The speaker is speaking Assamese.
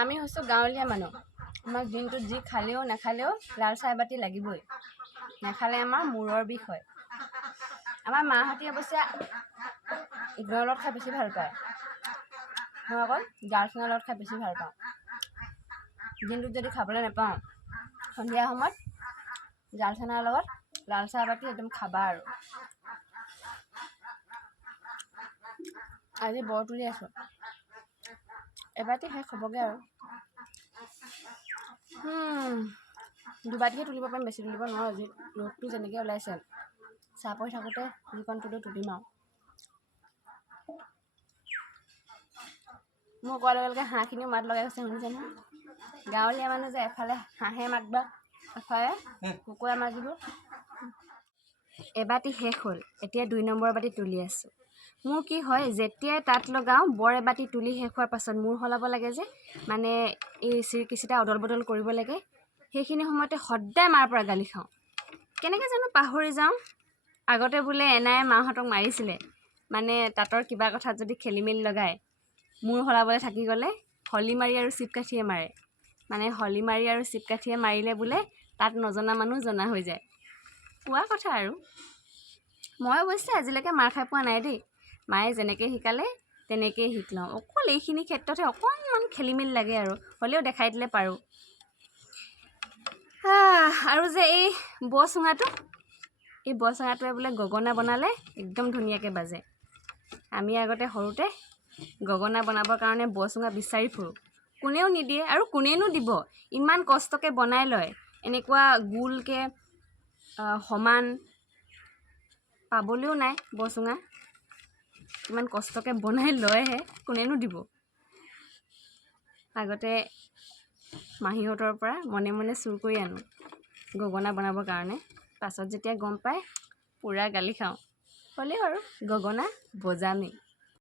আমি হৈছোঁ গাঁৱলীয়া মানুহ। আমাক দিনটোত যি খালেও নাখালেও লাল চাহ এবাতি লাগিবই। নাখালে আমাৰ মূৰৰ বিষ হয়। আমাৰ মাহঁতে অৱশ্যে গুৰৰ লগত খাই বেছি ভাল পায়। মই অকল জাল চানাৰ লগত খাই বেছি ভাল পাওঁ। দিনটোত যদি খাবলৈ নাপাওঁ, সন্ধিয়া সময়ত জাল চানাৰ লগত লাল চাহ এবাতি একদম খাবা আৰু। আজি বৰ তুলি আছোঁ। এবাতি শেষ হ'বগৈ আৰু। দুবাতিহে তুলিব পাৰিম, বেছি তুলিব নোৱাৰোঁ। আজি ৰ'দটো যেনেকৈ ওলাইছে, চাহ পৰি থাকোঁতে যিকণ তুলিম আৰু। মোৰ কোৱাৰ লগে লগে হাঁহখিনিও মাত লগাই গৈছে, শুনিছে নহয়? গাঁৱলীয়া মানুহ যে এফালে হাঁহে মাতিব, এফালে কুকুৰা মাতিব। এবাতি শেষ হ'ল, এতিয়া 2 নম্বৰ বাতি তুলি আছোঁ। মোৰ কি হয়, যেতিয়াই তাঁত লগাওঁ, বৰ এবাতি তুলি শেষ হোৱাৰ পাছত মূৰ সলাব লাগে যে, মানে এই চিৰিকিচিটা অদল বদল কৰিব লাগে। সেইখিনি সময়তে সদায় মাৰ পৰা গালি খাওঁ। কেনেকৈ জানো পাহৰি যাওঁ। আগতে বোলে এনাই মাহঁতক মাৰিছিলে, মানে তাঁতৰ কিবা কথাত যদি খেলি মেলি লগায়, মূৰ সলাবলৈ থাকি গ'লে হলি মাৰি আৰু চিপকাঠিয়ে মাৰে। মানে হলি মাৰি আৰু চিপকাঠিয়ে মাৰিলে বোলে তাত নজনা মানুহ জনা হৈ যায়। কোৱা কথা আৰু। মই অৱশ্যে আজিলৈকে মাৰ খাই পোৱা নাই দেই। মায়ে যেনেকৈ শিকালে তেনেকৈয়ে শিক লওঁ। অকল এইখিনি ক্ষেত্ৰতহে অকণমান খেলি মেলি লাগে আৰু, হ'লেও দেখাই দিলে পাৰোঁ। আৰু যে এই বচুঙাটোৱে বোলে গগনা বনালে একদম ধুনীয়াকৈ বাজে। আমি আগতে সৰুতে গগনা বনাবৰ কাৰণে বচুঙা বিচাৰি ফুৰোঁ। কোনেও নিদিয়ে আৰু কোনেনো দিব। ইমান কষ্টকৈ বনাই লয়, এনেকুৱা গোলকৈ সমান পাবলৈও নাই বচুঙা। ইমান কষ্টকৈ বনাই লয়হে, কোনেনো দিব। আগতে মাহীহঁতৰ পৰা মনে মনে চুৰ কৰি আনোঁ গগনা বনাবৰ কাৰণে। পাছত যেতিয়া গম পায়, পূৰা গালি খাওঁ। হ'লেও আৰু গগনা বজামেই।